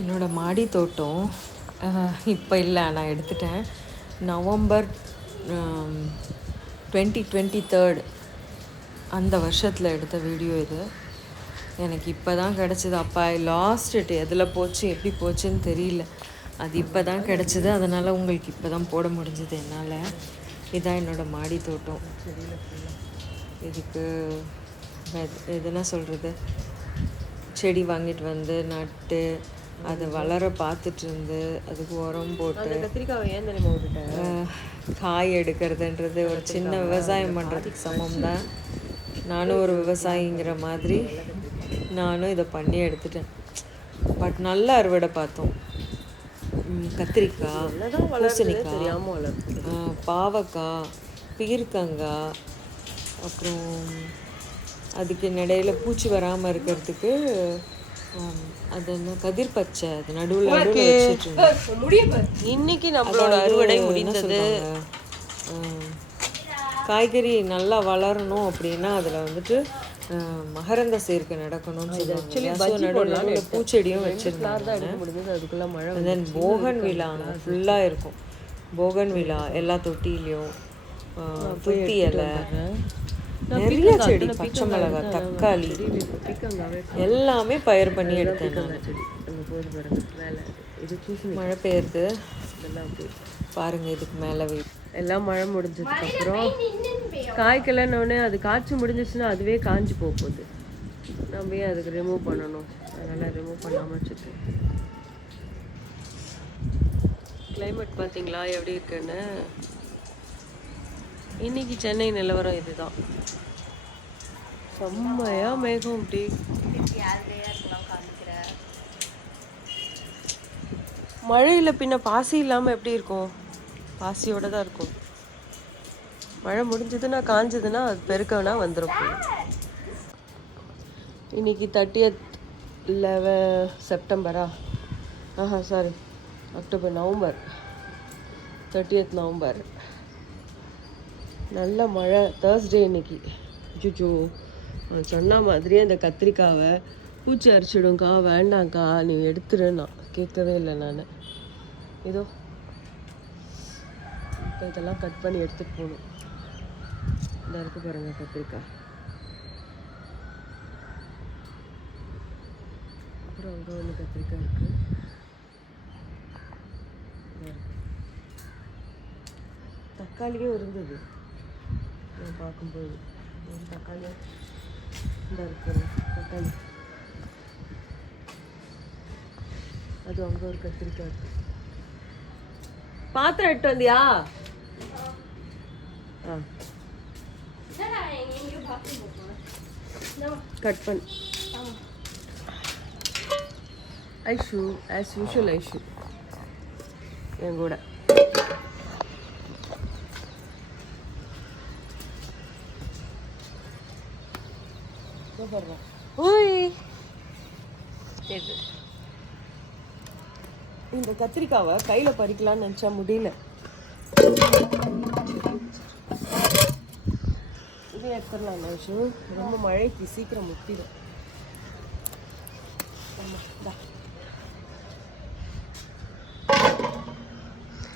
என்னோடய மாடி தோட்டம் இப்போ இல்லை, நான் எடுத்துட்டேன். நவம்பர் 2023 அந்த வருஷத்தில் எடுத்த வீடியோ இது. எனக்கு இப்போ தான் கிடச்சிது. அப்போ ஐ லாஸ்ட் இட். எதில் போச்சு எப்படி போச்சுன்னு தெரியல. அது இப்போ தான் கிடச்சிது. அதனால் உங்களுக்கு இப்போ தான் போட முடிஞ்சது என்னால். இதுதான் என்னோடய மாடி தோட்டம். இதுக்கு எதுனா சொல்கிறது, செடி வாங்கிட்டு வந்து நட்டு அதை வளர பார்த்துட்டு இருந்து அதுக்கு உரம் போட்டு கத்திரிக்காவை ஏன் தெரியுமா விட்டுட்டேன். காய் எடுக்கிறதுன்றது ஒரு சின்ன விவசாயம் பண்ணுறதுக்கு சமம் தான். நானும் ஒரு விவசாயிங்கிற மாதிரி நானும் இதை பண்ணி எடுத்துட்டேன். பட் நல்லா அறுவடை பார்த்தோம். கத்திரிக்காய், பூசணிக்காய், பாவக்காய், பீர்க்கங்காய், அப்புறம் அதுக்கு இடையில் பூச்சி வராமல் இருக்கிறதுக்கு அது என்ன கதிர் பச்சை, அது நடுவில் வச்சுட்டு. இன்னைக்கு நம்மளோட அறுவடை முடிந்தது. காய்கறி நல்லா வளரணும் அப்படின்னா அதில் வந்துட்டு மகரந்த சேர்க்கை நடக்கணும்னு சொல்லுவாங்க. நடுவில் பூச்செடியும் வச்சுருந்தாங்க. அதுக்குள்ள மழை. தென் போகன் விழா ஃபுல்லாக இருக்கும். போகன் விழா எல்லா தொட்டிலையும், துத்தி இலை, நிறைய செடி, பச்சை மிளகாய், தக்காளி எல்லாமே பயிர் பண்ணி எடுத்தேன் நான். மழை பெய்யுது பாருங்கள். இதுக்கு மேலே எல்லாம் மழை முடிஞ்சதுக்கப்புறம் காய்க்கலன்னொடனே அது காய்ச்சி முடிஞ்சிச்சுன்னா அதுவே காஞ்சி போகுது. நம்ம ஏன் அதுக்கு ரிமூவ் பண்ணணும்? அதனால் ரிமூவ் பண்ணாமல் வச்சுருக்கேன். கிளைமேட் பார்த்தீங்களா எப்படி இருக்குன்னு? இன்னைக்கு சென்னை நிலவரம் இதுதான். செம்மையா மேகம். இப்படி மழையில் பின்ன பாசி இல்லாமல் எப்படி இருக்கும்? பாசியோட தான் இருக்கும். மழை முடிஞ்சதுன்னா காஞ்சதுன்னா அது பெருக்கனா வந்துடும். இன்னைக்கு 30th செப்டம்பரா? Sorry, November 30th November. நல்ல மழை. தேர்ஸ்டே இன்னைக்கு. ஜுஜோ சொன்ன மாதிரியே அந்த கத்திரிக்காவை பூச்சி அரிச்சிடும்க்கா, வேண்டாங்க்கா நீ எடுத்துருன்னா கேட்கவே இல்லை நான். இதோ இப்போ இதெல்லாம் கட் பண்ணி எடுத்துகிட்டு போகணும். இந்த இருக்கு பாருங்கள் கத்திரிக்காய். அப்புறம் அங்கே ஒன்று கத்திரிக்காய் இருக்குது. தக்காளியும் இருந்தது நான் பார்க்கும்போது. ஒரு தக்காளி இந்த இருக்கு தக்காளி. அது அங்கே ஒரு கத்திரிக்காய் இருக்கு. பாத்திரம் எடுத்து வந்தியா? கட் பண்ணு. Aishu as usual. ஐஷு என் கூட இந்த கத்திரிக்காவை கையில் பறிக்கலான்னு நினச்சா முடியல. இது எடுத்துடலாம் ஐஷு. ரொம்ப மழைக்கு சீக்கிரம் முட்டிடும்.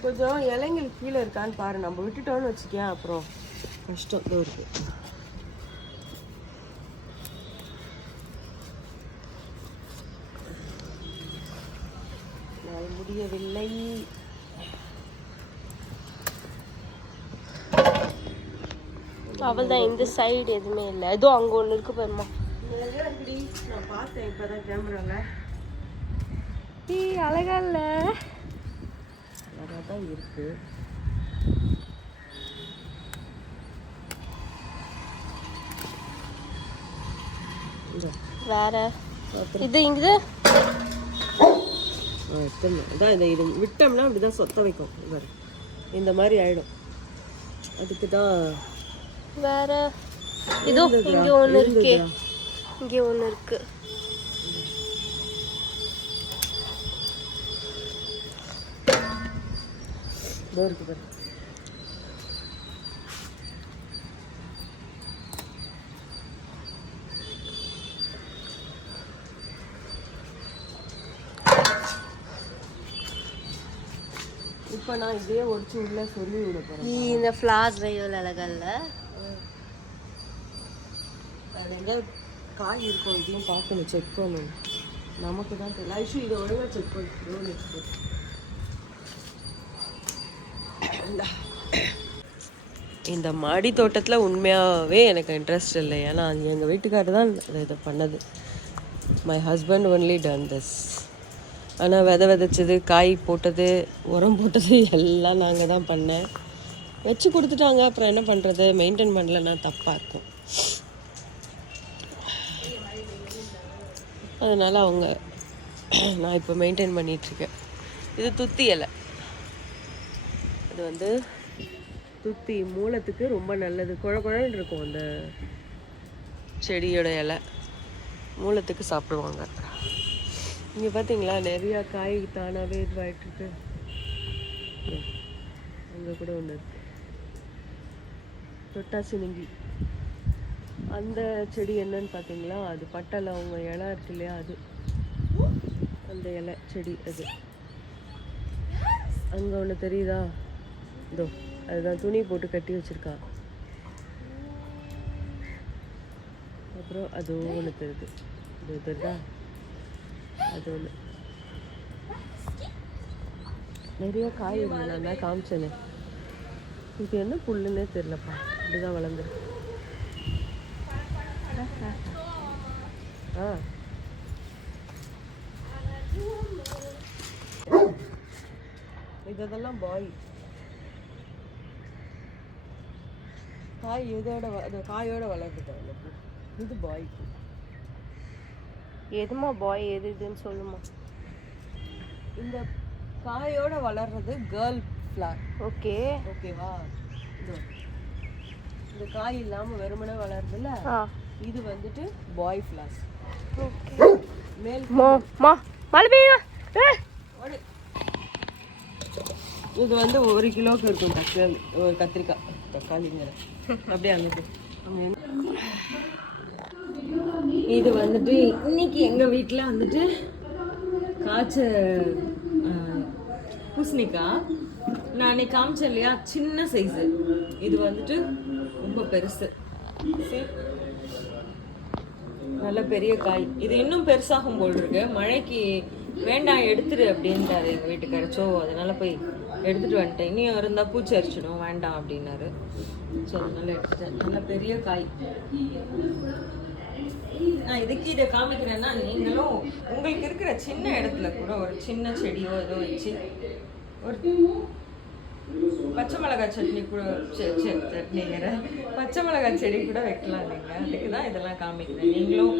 கொஞ்சம் இலைங்கள் கீழே இருக்கான்னு பாரு. நம்ம விட்டுட்டோன்னு வச்சுக்கேன் அப்புறம் கஷ்டம் தான் இருக்கு. முடியவில்லை. அவள்தான் இந்த சைடு எதுவுமே இல்லை. ஏதோ அங்கே ஒன்று இருக்கு பாருமா. நான் பார்த்தேன் இப்போதான் கேமரால. அழகா இல்லை? அழகாக தான் இருக்கு. வேற இது இங்குது. அதான் இது விட்டோம்னா அப்படிதான் சொத்த வைக்கும். இந்த மாதிரி ஆயிடும். அதுக்கு தான். வேற இதோ இங்கே ஒன்று இருக்கே. இங்கே ஒன்று இருக்கு. இருக்கு பாரு. இப்போ நான் இதே ஒடிச்சு உள்ள சொல்லி விட போகிறேன். இந்த ஃப்ளார்ஸ் எவ்வளோ அழகல்ல. அது எங்கேயாவது காய் இருக்கும், இதையும் பார்க்கணும், செக் பண்ணணும். நமக்கு தான் தெரியல. ஐஷு இதை ஒழுங்காக செக் பண்ணி இந்த மாடி தோட்டத்தில் உண்மையாகவே எனக்கு இன்ட்ரெஸ்ட் இல்லை. ஏன்னா எங்கள் வீட்டுக்காரர் தான் இதை பண்ணது. My husband only done this. ஆனால் விதைச்சது, காய் போட்டது, உரம் போட்டது எல்லாம் நாங்கள் தான் பண்ணேன். வச்சு கொடுத்துட்டாங்க. அப்புறம் என்ன பண்ணுறது, மெயின்டைன் பண்ணலன்னா தப்பாக இருக்கும். அதனால் நான் இப்போ மெயின்டைன் பண்ணிகிட்ருக்கேன். இது துத்தி இலை. இது வந்து துத்தி மூலத்துக்கு ரொம்ப நல்லது. குழன்னு இருக்கும் அந்த செடியோட இலை. மூலத்துக்கு சாப்பிடுவாங்க. இங்கே பார்த்தீங்களா நிறையா காய் தானாகவே இதுவாகிட்டுருக்கு. அங்கே கூட ஒன்று இருக்குது, தொட்டாசினிங்கி. அந்த செடி என்னன்னு பார்த்தீங்களா, அது பட்டலை அவங்க இலை இருக்கு இல்லையா, அது அந்த இலை செடி. அது அங்கே ஒன்று தெரியுதா, இதோ அதுதான் துணி போட்டு கட்டி வச்சுருக்கா. அப்புறம் அது ஒன்று தெரியுது, இது தெரியுதா, அது ஒன்று. நிறைய காய் இருந்தது, நான் தான் காமிச்சேனே. இது என்ன புல்லுன்னே தெரிலப்பா, இப்படிதான் வளர்ந்துருக்கு. இதெல்லாம் பாய் காய், இதோட காயோட வளர்ந்துட்டாங்க. இது பாய்க்கு. எதுமா பாய் எது இதுன்னு சொல்லுமா. இந்த காயோட வளர்றது கேர்ள் ஃப்ளார். ஓகே ஓகேவா. இந்த காய் இல்லாமல் வெறுமனே வளருதுல்ல, இது வந்துட்டு பாய் ஃப்ளார்ஸ். மேல் இது வந்து 1 கிலோவுக்கு இருக்கும் தக்காளி. ஒரு தக்காளிங்கிற அப்படியே அங்கே. இது வந்துட்டு இன்னைக்கு எங்கள் வீட்டில் வந்துட்டு காய்ச்ச பூசணிக்காய். நான் அன்னைக்கு காமிச்சேன் இல்லையா, சின்ன சைஸு. இது வந்துட்டு ரொம்ப பெருசு, நல்ல பெரிய காய். இது இன்னும் பெருசாகும் போல் இருக்கு. மழைக்கு வேண்டாம் எடுத்துரு அப்படின்ட்டாரு எங்கள் வீட்டுக்காரர். ஸோ அதனால் போய் எடுத்துகிட்டு வந்துட்டேன். இனியும் இருந்தால் பூச்சி அரிச்சிடும், வேண்டாம் அப்படின்னாரு. ஸோ அதனால் எடுத்துட்டேன். நல்ல பெரிய காய். நான் இதுக்கு இதை காமிக்கிறேன்னா, நீங்களும் உங்களுக்கு இருக்கிற சின்ன இடத்துல கூட ஒரு சின்ன செடியோ ஏதோ வச்சு ஒரு பச்சை மிளகாய் சட்னி கூட சட்னிங்கிற பச்சை மிளகாய் செடி கூட வைக்கலாம் நீங்கள். அதுக்கு தான் இதெல்லாம் காமிக்கிறேன். நீங்களும்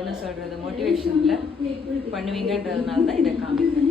என்ன சொல்கிறது, மோட்டிவேஷனில் பண்ணுவீங்கன்றதுனால தான் இதை காமிக்கிறேன்.